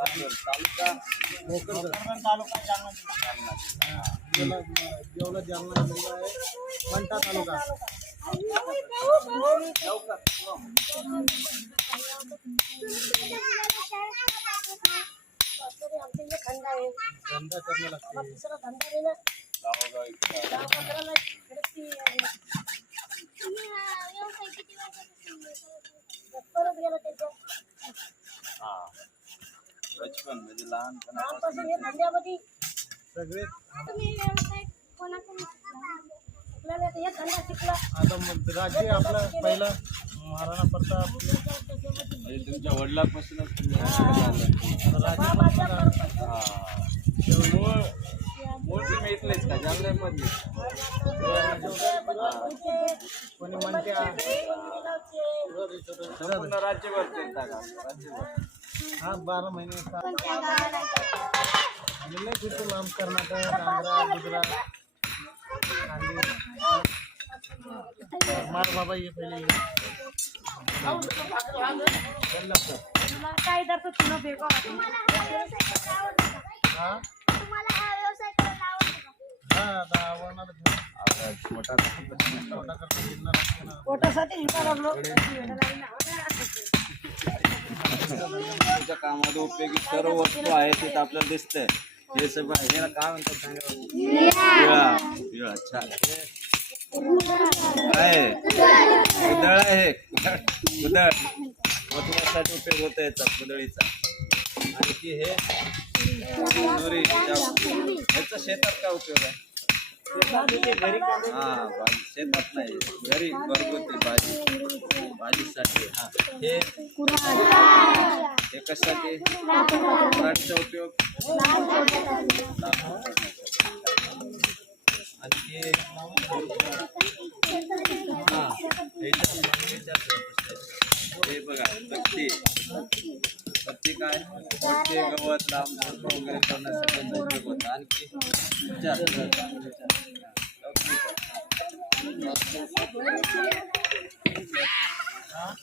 तालुका भोकरदन तालुका जेवला जालना जिल्हा आहे मंठा तालुका धंदा करणे लागते बचपन म्हणजे लहानपणापासून सगळे आता राज्य आपलं पहिलं महाराणा प्रताप म्हणजे तुमच्या वडिलांपासूनच तुम्ही मूळ मूळ तुम्ही इथलेच का जालन्यामधले कोणी म्हणत्या संपूर्ण राज्यभर फिरता का? राज्यभर. हा बारा महिने का- आम्ही लय फिरतो लांब कर्नाटक आंध्रा गुजरात. मार बाबा ये पहिले कोल्हापूर. काय तर तुला हा मोठा तुमच्या कामामध्ये उपयोगी सर्व वस्तू आहेत तिथं आपल्याला दिसतंय. हे सगळं याला काय म्हणतात सांगा? विळा छान हे आहे. कुदळ आहे. कुदळ. मधुरासाठी उपयोग होतो याचा कुदळीचा. आणखी हे दोरी ह्याचा शेतात काय उपयोग आहे? हा भाजी. शेतात नाही. घरी घरगुती भाजी. भाजीसाठी हा। हे हे। कशासाठी फळांचा उपयोग आणखी हा। ह्याच्या- ह्याच्या- हे बघा पत्ती पत्ती काय पत्ती गवत लांब झुडपं वगैरे करण्यासाठी याचा उपयोग होता आणखी विचार पैसे तुम्हाला Ha?